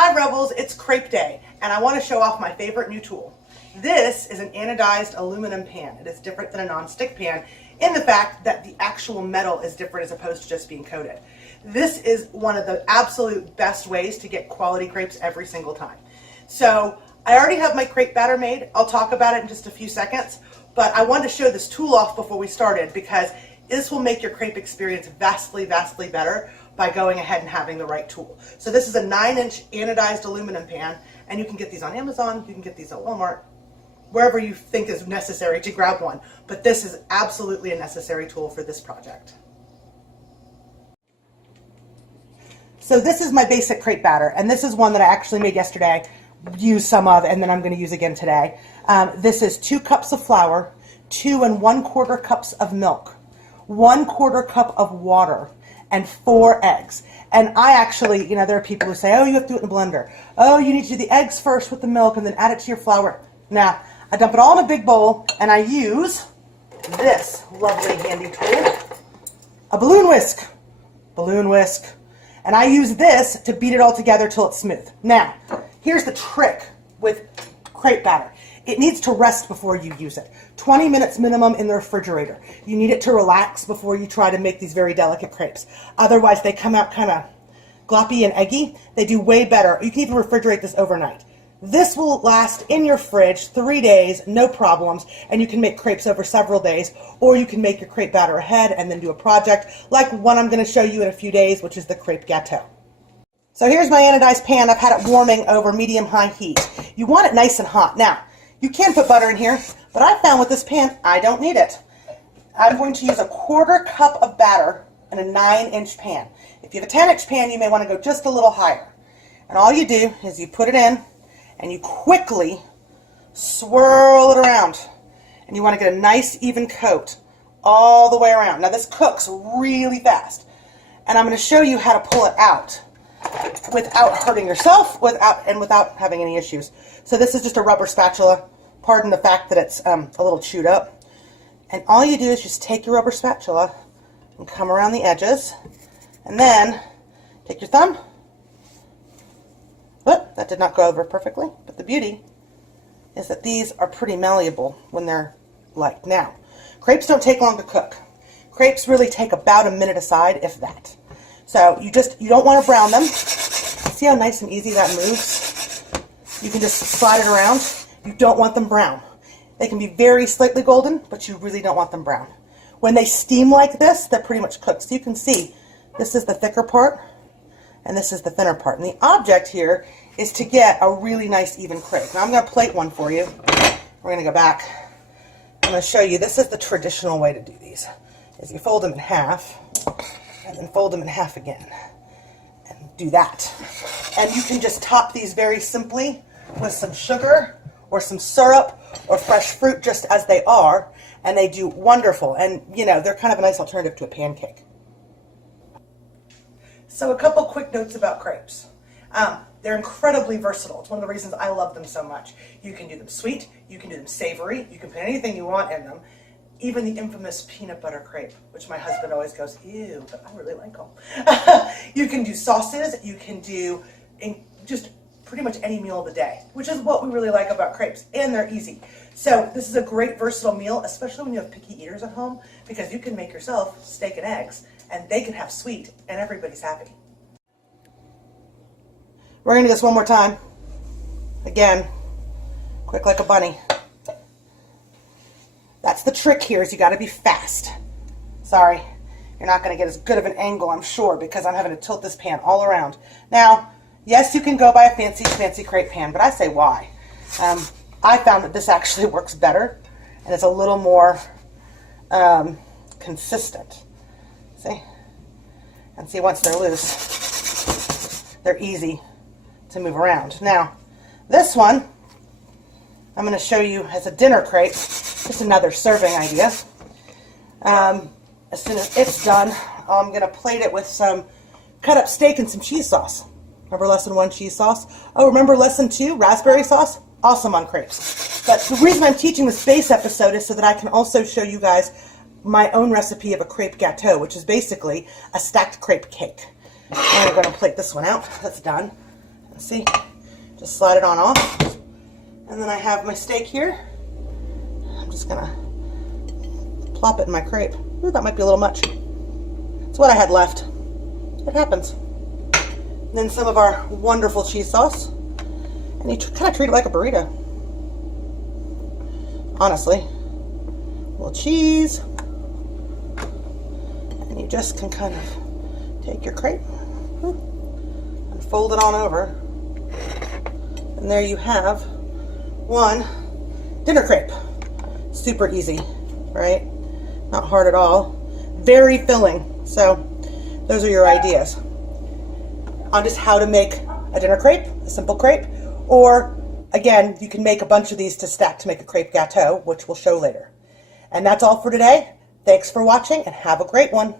Hi Rebels, it's crepe day, and I want to show off my favorite new tool. This is an anodized aluminum pan. It is different than a non-stick pan in the fact that the actual metal is different as opposed to just being coated. This is one of the absolute best ways to get quality crepes every single time. So I already have my crepe batter made. I'll talk about it in just a few seconds, but I wanted to show this tool off before we started because this will make your crepe experience vastly, vastly better by going ahead and having the right tool. So this is a 9-inch anodized aluminum pan, and you can get these on Amazon, you can get these at Walmart, wherever you think is necessary to grab one. But this is absolutely a necessary tool for this project. So this is my basic crepe batter, and this is one that I actually made yesterday, used some of, and then I'm going to use again today. This is 2 cups of flour, 2 1/4 cups of milk, 1/4 cup of water, and 4 eggs. And I actually, there are people who say, oh, you have to do it in a blender. Oh, you need to do the eggs first with the milk and then add it to your flour. Now, I dump it all in a big bowl and I use this lovely handy tool, a balloon whisk. Balloon whisk. And I use this to beat it all together till it's smooth. Now, here's the trick with crepe batter. It needs to rest before you use it. 20 minutes minimum in the refrigerator. You need it to relax before you try to make these very delicate crepes. Otherwise, they come out kind of gloppy and eggy. They do way better. You can even refrigerate this overnight. This will last in your fridge 3 days, no problems, and you can make crepes over several days, or you can make your crepe batter ahead and then do a project like one I'm going to show you in a few days, which is the crepe gâteau. So here's my anodized pan. I've had it warming over medium-high heat. You want it nice and hot. Now, you can put butter in here, but I found with this pan, I don't need it. I'm going to use a 1/4 cup of batter in a 9-inch pan. If you have a 10-inch pan, you may want to go just a little higher. And all you do is you put it in, and you quickly swirl it around. And you want to get a nice, even coat all the way around. Now, this cooks really fast. And I'm going to show you how to pull it out without hurting yourself, without having any issues. So this is just a rubber spatula. Pardon the fact that it's a little chewed up. And all you do is just take your rubber spatula and come around the edges, and then take your thumb. But that did not go over perfectly. But the beauty is that these are pretty malleable when they're light. Now, crepes don't take long to cook. Crepes really take about a minute aside, if that. So you don't want to brown them. See how nice and easy that moves? You can just slide it around. You don't want them brown. They can be very slightly golden, but you really don't want them brown. When they steam like this, they're pretty much cooked. So you can see this is the thicker part and this is the thinner part. And the object here is to get a really nice even crepe. Now I'm going to plate one for you. We're going to go back. I'm going to show you, this is the traditional way to do these. Is you fold them in half and then fold them in half again. And do that. And you can just top these very simply with some sugar or some syrup or fresh fruit just as they are, and they do wonderful. And they're kind of a nice alternative to a pancake. So a couple quick notes about crepes. They're incredibly versatile. It's one of the reasons I love them so much. You can do them sweet, you can do them savory, you can put anything you want in them. Even the infamous peanut butter crepe, which my husband always goes, ew, but I really like them. You can do sauces, you can do just pretty much any meal of the day, which is what we really like about crepes, and they're easy. So this is a great versatile meal, especially when you have picky eaters at home, because you can make yourself steak and eggs, and they can have sweet, and everybody's happy. We're going to do this one more time. Again, quick like a bunny. That's the trick here, is you got to be fast. Sorry, you're not going to get as good of an angle, I'm sure, because I'm having to tilt this pan all around. Now, yes, you can go buy a fancy crepe pan, but I say why? I found that this actually works better, and it's a little more consistent. See? And see, once they're loose, they're easy to move around. Now, this one, I'm going to show you as a dinner crepe, just another serving idea. As soon as it's done, I'm going to plate it with some cut up steak and some cheese sauce. Remember lesson 1, cheese sauce? Oh, remember lesson 2, raspberry sauce? Awesome on crepes. But the reason I'm teaching this base episode is so that I can also show you guys my own recipe of a crepe gâteau, which is basically a stacked crepe cake. And we're going to plate this one out. That's done. See, just slide it on off. And then I have my steak here. I'm just gonna plop it in my crepe. Ooh, that might be a little much. It's what I had left. It happens. And then some of our wonderful cheese sauce. And you kind of treat it like a burrito. Honestly. A little cheese. And you just can kind of take your crepe and fold it on over. And there you have one dinner crepe. Super easy, right? Not hard at all. Very filling. So those are your ideas on just how to make a dinner crepe, a simple crepe, or again, you can make a bunch of these to stack to make a crepe gâteau, which we'll show later. And that's all for today. Thanks for watching and have a great one.